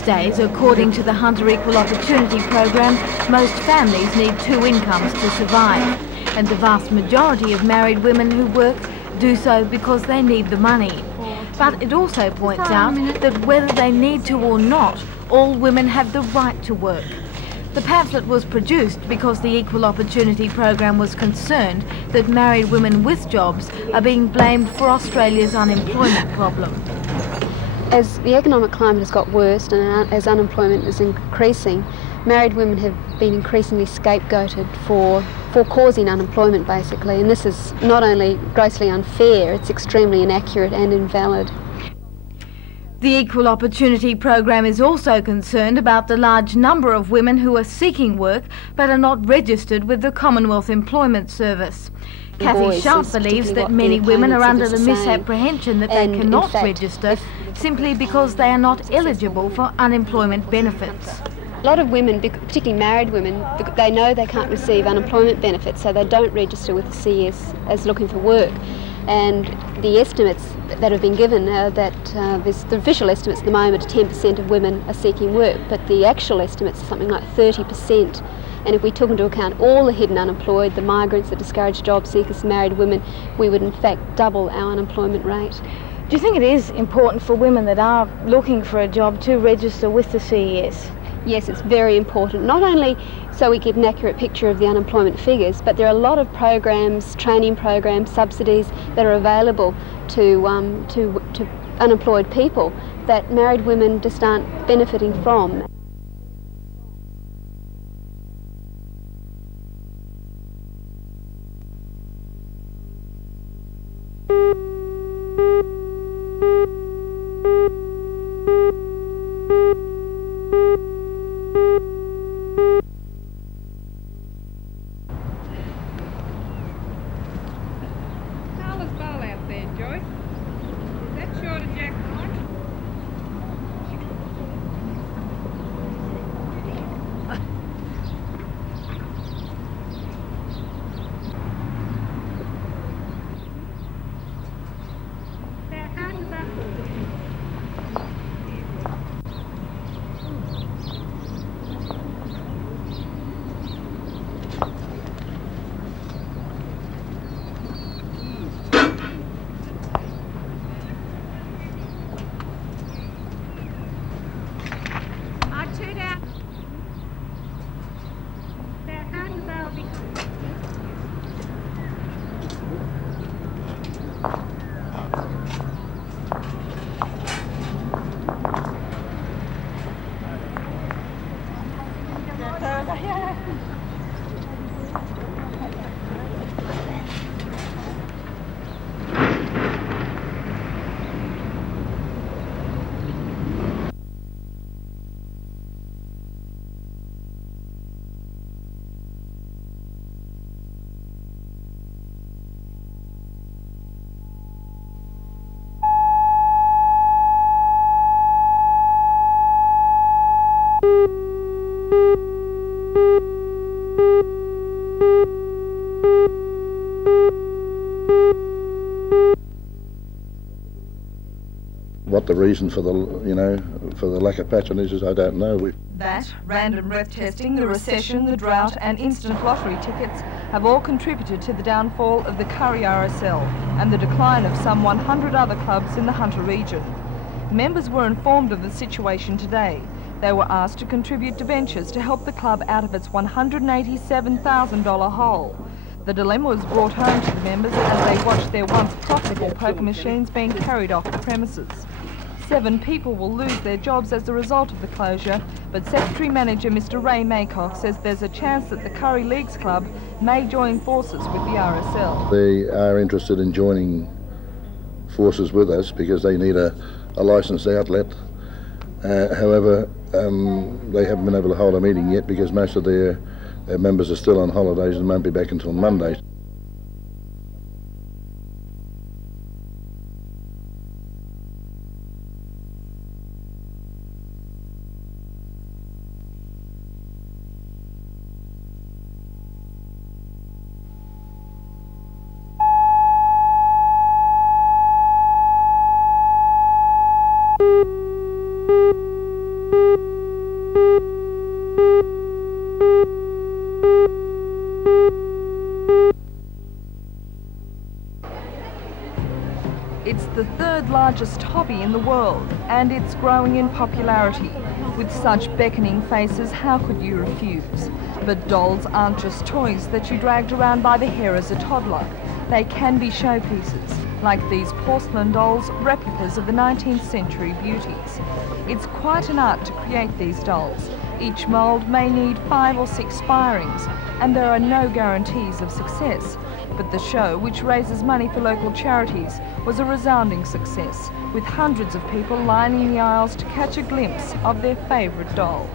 These days, according to the Hunter Equal Opportunity Program, most families need 2 incomes to survive, and the vast majority of married women who work do so because they need the money. But it also points out that whether they need to or not, all women have the right to work. The pamphlet was produced because the Equal Opportunity Program was concerned that married women with jobs are being blamed for Australia's unemployment problem. As the economic climate has got worse and as unemployment is increasing, married women have been increasingly scapegoated for causing unemployment, basically, and this is not only grossly unfair, it's extremely inaccurate and invalid. The Equal Opportunity Program is also concerned about the large number of women who are seeking work but are not registered with the Commonwealth Employment Service. Kathy Sharp believes that many women are under the misapprehension that they cannot register simply because they are not eligible for unemployment benefits. A lot of women, particularly married women, they know they can't receive unemployment benefits, so they don't register with the CS as looking for work. And the estimates that have been given are that the official estimates at the moment are 10% of women are seeking work, but the actual estimates are something like 30%. And if we took into account all the hidden unemployed, the migrants, the discouraged job seekers, married women, we would in fact double our unemployment rate. Do you think it is important for women that are looking for a job to register with the CES? Yes, it's very important, not only so we get an accurate picture of the unemployment figures, but there are a lot of programs, training programs, subsidies that are available to unemployed people that married women just aren't benefiting from. What the reason for the lack of patronage is, I don't know. That, random breath testing, the recession, the drought and instant lottery tickets have all contributed to the downfall of the Curry RSL and the decline of some 100 other clubs in the Hunter region. Members were informed of the situation today. They were asked to contribute debentures to help the club out of its $187,000 hole. The dilemma was brought home to the members as they watched their once profitable poker machines being carried off the premises. 7 people will lose their jobs as a result of the closure, but Secretary Manager Mr Ray Maycock says there's a chance that the Curry Leagues Club may join forces with the RSL. They are interested in joining forces with us because they need a licensed outlet. However, they haven't been able to hold a meeting yet because most of their members are still on holidays and won't be back until Monday. It's the third largest hobby in the world, and it's growing in popularity. With such beckoning faces, how could you refuse? But dolls aren't just toys that you dragged around by the hair as a toddler. They can be showpieces, like these porcelain dolls, replicas of the 19th century beauties. It's quite an art to create these dolls. Each mould may need 5 or 6 firings, and there are no guarantees of success. But the show, which raises money for local charities, was a resounding success, with hundreds of people lining the aisles to catch a glimpse of their favourite doll.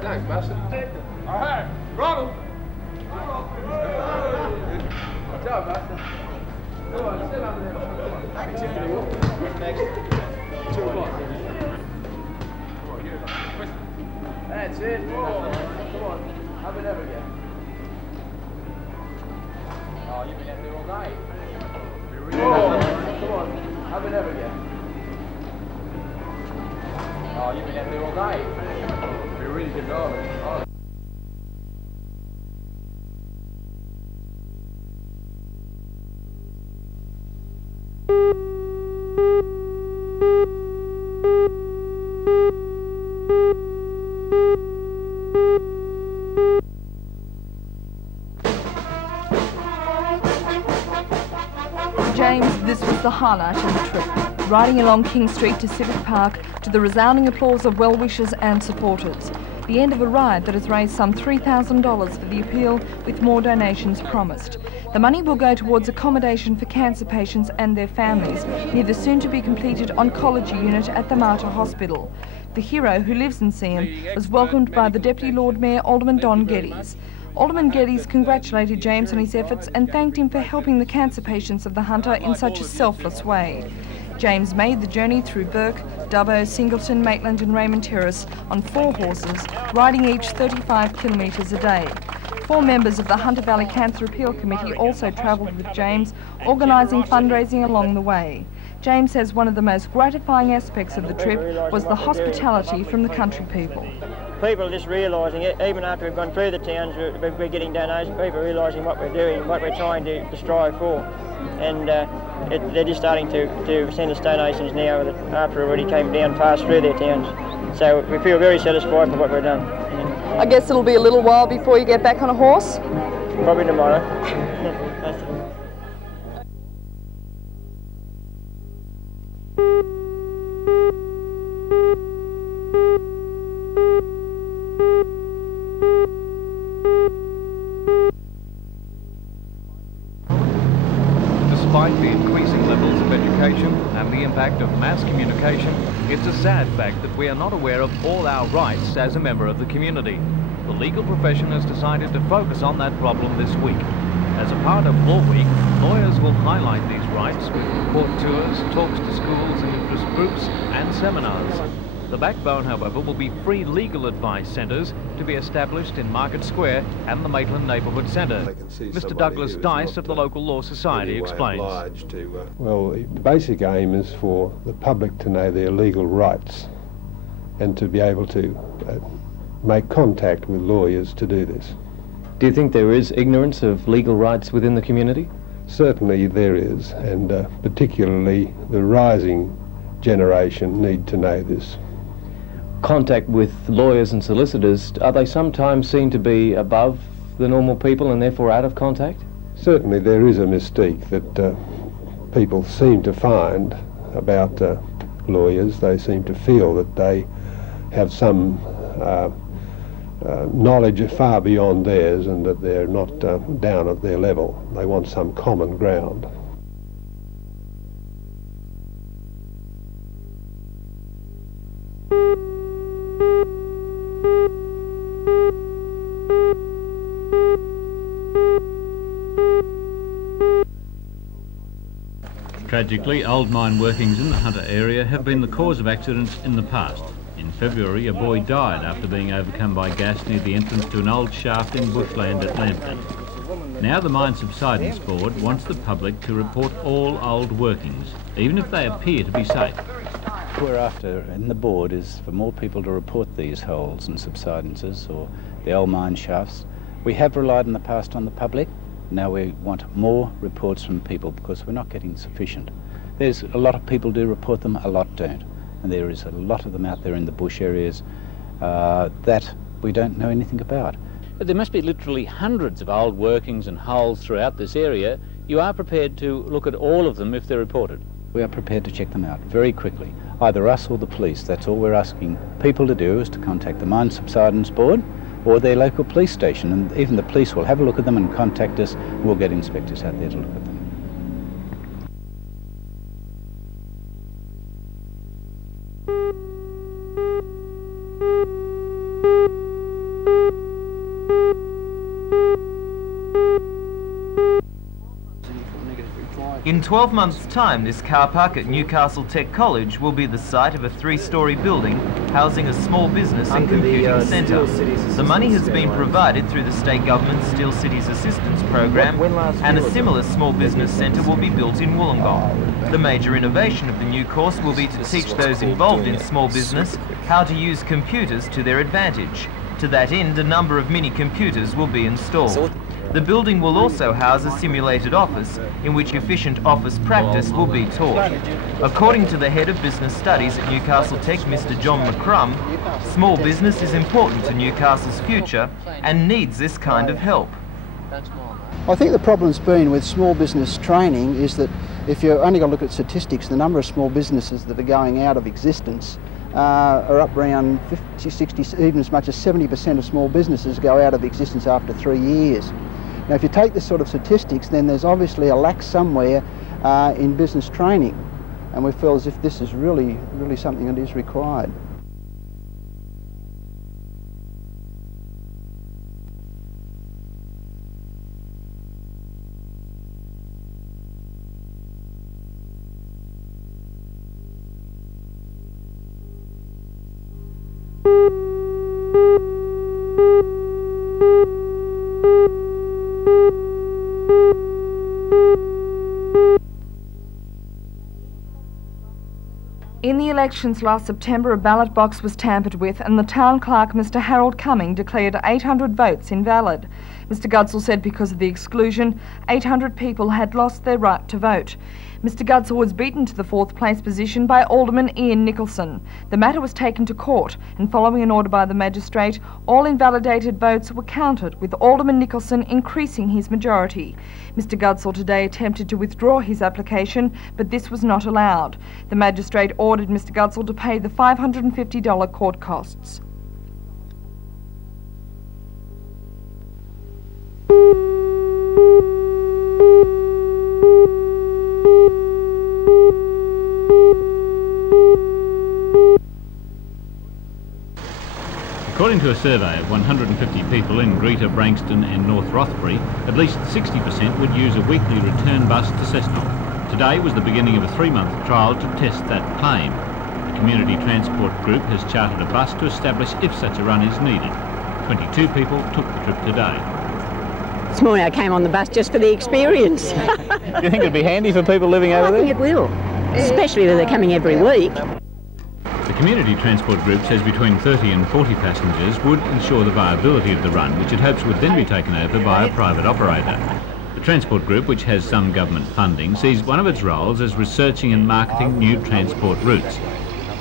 Thanks, Master. All right, Ronald. What's up, Master? Come on, sit down there. Next. 2 o'clock. That's it. Come on. I've been ever yet. Oh, you've been out there all night. Come on. I've been ever yet. Oh, you've been out there all night. You're really good dog. Oh. James, this was the highlight of the trip. Riding along King Street to Civic Park to the resounding applause of well-wishers and supporters. The end of a ride that has raised some $3,000 for the appeal, with more donations promised. The money will go towards accommodation for cancer patients and their families near the soon-to-be-completed oncology unit at the Mater Hospital. The hero, who lives in Seaham, was welcomed by the Deputy Lord Mayor, Alderman Don Geddes. Alderman Geddes congratulated James on his efforts and thanked him for helping the cancer patients of the Hunter in such a selfless way. James made the journey through Burke, Dubbo, Singleton, Maitland and Raymond Terrace on 4 horses, riding each 35 kilometres a day. 4 members of the Hunter Valley Cancer Appeal Committee also travelled with James, organising fundraising along the way. James says one of the most gratifying aspects of the trip was the hospitality from the country people. People are just realising it, even after we've gone through the towns, we're getting donations, people are realising what we're doing, what we're trying to strive for. And they're just starting to send us donations now after we already came down fast through their towns. So we feel very satisfied with what we've done. I guess it'll be a little while before you get back on a horse? Probably tomorrow. Despite the increasing levels of education and the impact of mass communication, it's a sad fact that we are not aware of all our rights as a member of the community. The legal profession has decided to focus on that problem this week. As a part of Law Week, lawyers will highlight these rights with court tours, talks to schools and interest groups, and seminars. The backbone, however, will be free legal advice centres to be established in Market Square and the Maitland Neighbourhood Centre. Mr Douglas Dice of the local Law Society explains. Well, the basic aim is for the public to know their legal rights and to be able to make contact with lawyers to do this. Do you think there is ignorance of legal rights within the community? Certainly there is, and particularly the rising generation need to know this. Contact with lawyers and solicitors, are they sometimes seen to be above the normal people and therefore out of contact? Certainly there is a mystique that people seem to find about lawyers. They seem to feel that they have some knowledge far beyond theirs and that they're not down at their level. They want some common ground. Tragically, old mine workings in the Hunter area have been the cause of accidents in the past. In February, a boy died after being overcome by gas near the entrance to an old shaft in bushland at Lambton. Now the Mine Subsidence Board wants the public to report all old workings, even if they appear to be safe. What we're after in the board is for more people to report these holes and subsidences or the old mine shafts. We have relied in the past on the public. Now we want more reports from people because we're not getting sufficient. There's a lot of people do report them, a lot don't. And there is a lot of them out there in the bush areas that we don't know anything about. But there must be literally hundreds of old workings and holes throughout this area. You are prepared to look at all of them if they're reported? We are prepared to check them out very quickly, either us or the police. That's all we're asking people to do, is to contact the Mine Subsidence Board or their local police station, and even the police will have a look at them and contact us. We'll get inspectors out there to look at them. In 12 months' time, this car park at Newcastle Tech College will be the site of a 3-storey building housing a small business and computing centre. The money has been provided through the state government's Steel Cities Assistance Program, and a similar small business centre will be built in Wollongong. The major innovation of the new course will be to teach those involved in small business how to use computers to their advantage. To that end, a number of mini-computers will be installed. The building will also house a simulated office in which efficient office practice will be taught. According to the head of business studies at Newcastle Tech, Mr. John McCrum, small business is important to Newcastle's future and needs this kind of help. I think the problem's been with small business training is that if you're only going to look at statistics, the number of small businesses that are going out of existence are up around 50, 60, even as much as 70% of small businesses go out of existence after 3 years. Now, if you take this sort of statistics, then there's obviously a lack somewhere in business training, and we feel as if this is really something that is required. In the elections last September, a ballot box was tampered with and the town clerk, Mr. Harold Cumming, declared 800 votes invalid. Mr. Gutsall said because of the exclusion, 800 people had lost their right to vote. Mr. Gutsall was beaten to the 4th place position by Alderman Ian Nicholson. The matter was taken to court, and following an order by the magistrate, all invalidated votes were counted, with Alderman Nicholson increasing his majority. Mr. Gutsall today attempted to withdraw his application, but this was not allowed. The magistrate ordered Mr. Gutsall to pay the $550 court costs. According to a survey of 150 people in Greater Branxton and North Rothbury, at least 60% would use a weekly return bus to Cessnock. Today was the beginning of a 3-month trial to test that claim. The Community Transport Group has chartered a bus to establish if such a run is needed. 22 people took the trip today. This morning I came on the bus just for the experience. Do you think it'd be handy for people living over there? I think it will, especially if they're coming every week. The Community Transport Group says between 30 and 40 passengers would ensure the viability of the run, which it hopes would then be taken over by a private operator. The Transport Group, which has some government funding, sees one of its roles as researching and marketing new transport routes.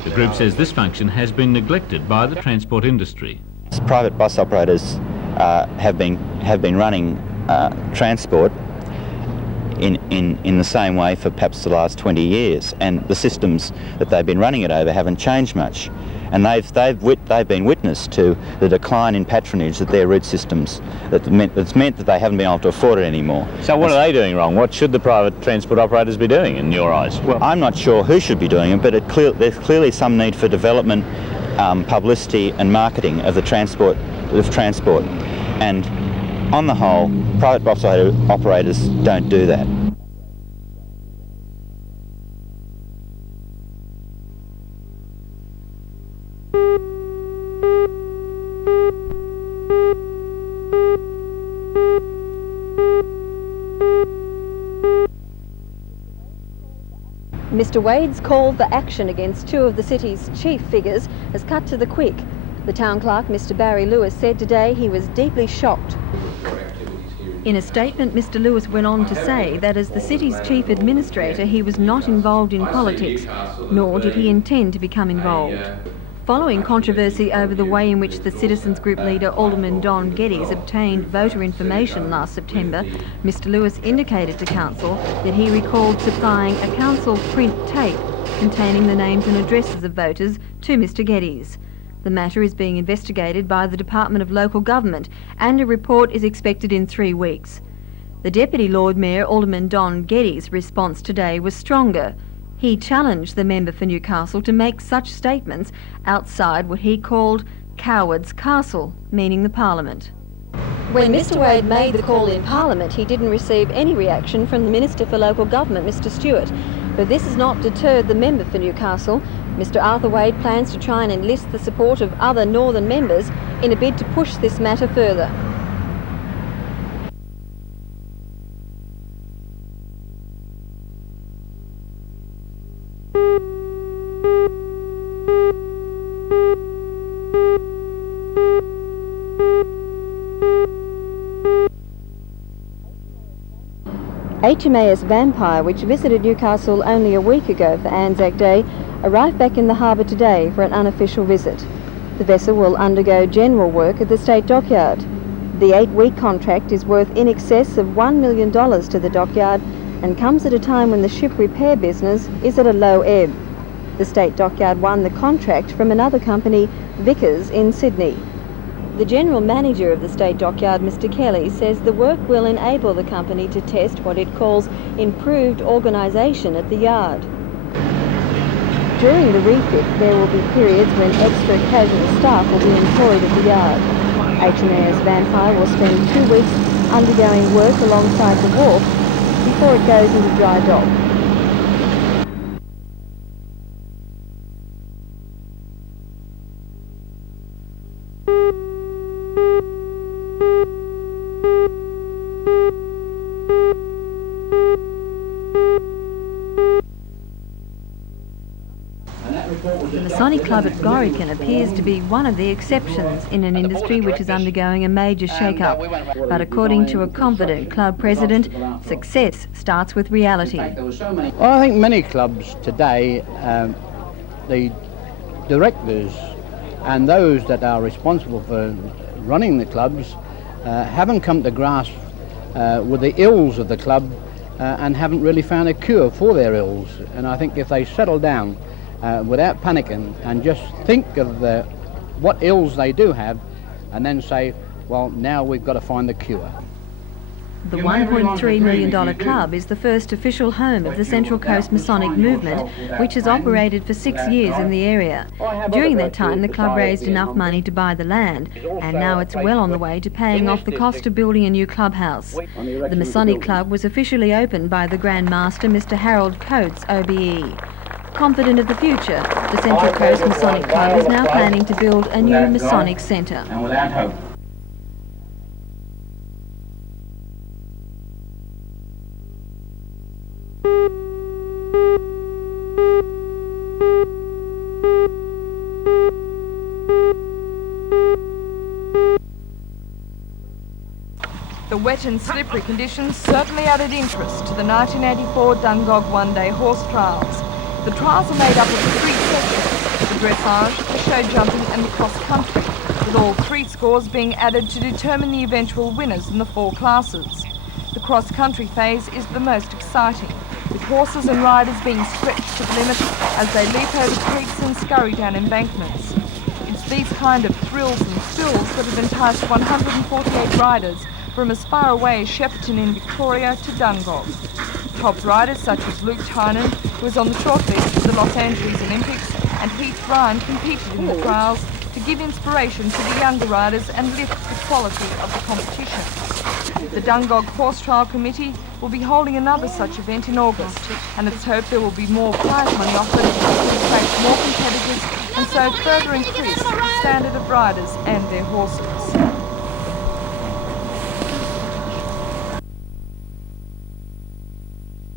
The group says this function has been neglected by the transport industry. Private bus operators have been running transport in the same way for perhaps the last 20 years, and the systems that they've been running it over haven't changed much, and they've been witness to the decline in patronage that their route systems that's meant that they haven't been able to afford it anymore. So what are they doing wrong? What should the private transport operators be doing in your eyes? Well, I'm not sure who should be doing it, but there's clearly some need for development, publicity and marketing of the transport, and on the whole, private bus operators don't do that. Mr Wade's call for action against two of the city's chief figures has cut to the quick. The town clerk, Mr Barry Lewis, said today he was deeply shocked. In a statement, Mr Lewis went on to say that as the city's chief administrator, he was not involved in politics, nor did he intend to become involved. Following controversy over the way in which the Citizens Group leader Alderman Don Geddes obtained voter information last September, Mr Lewis indicated to Council that he recalled supplying a Council print tape containing the names and addresses of voters to Mr Geddes. The matter is being investigated by the Department of Local Government and a report is expected in 3 weeks. The Deputy Lord Mayor, Alderman Don Geddes' response today was stronger. He challenged the member for Newcastle to make such statements outside what he called Coward's Castle, meaning the Parliament. When Mr Wade made the call in Parliament, he didn't receive any reaction from the Minister for Local Government, Mr Stewart. But this has not deterred the member for Newcastle. Mr Arthur Wade plans to try and enlist the support of other northern members in a bid to push this matter further. HMAS Vampire, which visited Newcastle only a week ago for Anzac Day, arrived back in the harbour today for an unofficial visit. The vessel will undergo general work at the State Dockyard. The 8-week contract is worth in excess of $1 million to the dockyard and comes at a time when the ship repair business is at a low ebb. The State Dockyard won the contract from another company, Vickers, in Sydney. The General Manager of the State Dockyard, Mr Kelly, says the work will enable the company to test what it calls improved organisation at the yard. During the refit, there will be periods when extra casual staff will be employed at the yard. HMAS Vampire will spend 2 weeks undergoing work alongside the wharf before it goes into dry dock. The Masonic Club at Gorican appears to be one of the exceptions in an industry which is undergoing a major shake-up. But according to a confident club president, success starts with reality. Well, I think many clubs today, the directors and those that are responsible for running the clubs haven't come to grasp with the ills of the club and haven't really found a cure for their ills. And I think if they settle down without panicking and just think of what ills they do have and then say, well, now we've got to find the cure. The $1.3 million club is the first official home of the Central Coast Masonic movement, which has operated for 6 years in the area. During that time, the club raised enough money to buy the land, and now it's well on the way to paying off the cost of building a new clubhouse. The Masonic Club was officially opened by the Grand Master, Mr Harold Coates, OBE. Confident of the future, the Central Coast Masonic Club is now planning to build a new Masonic centre. The wet and slippery conditions certainly added interest to the 1984 Dungog one-day horse trials. The trials are made up of 3 sections: the dressage, the show jumping and the cross-country, with all 3 scores being added to determine the eventual winners in the 4 classes. The cross-country phase is the most exciting, with horses and riders being stretched to the limit as they leap over creeks and scurry down embankments. It's these kind of thrills and thrills that have enticed 148 riders from as far away as Shepparton in Victoria to Dungog. Top riders such as Luke Tynan, who was on the shortlist for the Los Angeles Olympics, and Heath Ryan competed in the trials to give inspiration to the younger riders and lift the quality of the competition. The Dungog Horse Trial Committee will be holding another such event in August, and it's hoped there will be more prize money offered to attract more competitors and so further increase the standard of riders and their horses.